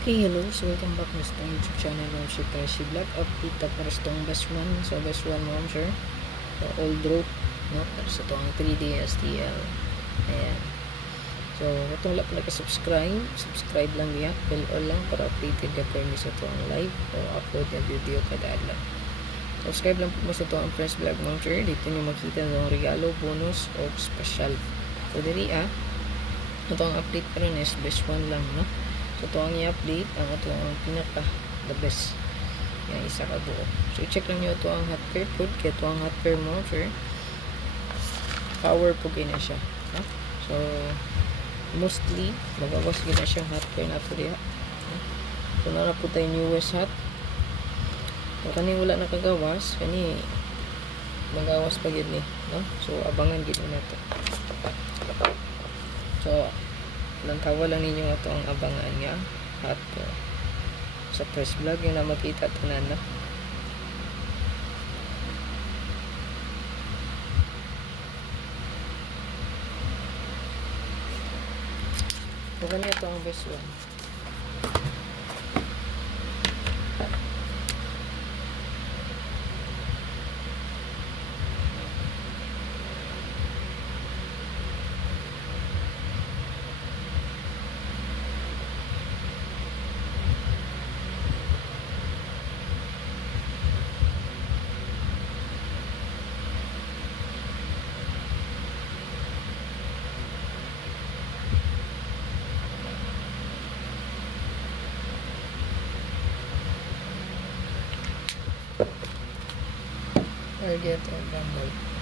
Okay, hello. So, welcome back na sa YouTube channel ng si Percy Vlog. Update ta para sa itong best one. So, best one mo, sir. So, old road. No? Para sa itong 3D STL. Ayan. So, itong wala pala ka-subscribe. Subscribe lang niya. Bell all lang para updated ka per sa itong live o upload na video kada adlaw. Subscribe lang po mo sa itong Percy Vlog mo, sir. Dito nyo makita ng regalo, bonus, o special. So, diri ito ang update pa rin is best one lang, no? So, ito ang i-update ang ito ang pinaka the best yung isa ka buo. So, i-check lang nyo ito ang hot pair food kaya ito ang hot pair mo, sir. Power po gina siya, no? So, mostly magawas gina siyang hot pair na ito diha, no? So, na po tayo newest hot. Kung kani wala nakagawas, kani magawas pa gid ni, no? So, abangan gid na ito. So, lantawa lang ninyo ito ang abangan niya at sa first vlog yung na makita tanan na. So, ganito ang best one. Target or Rumble.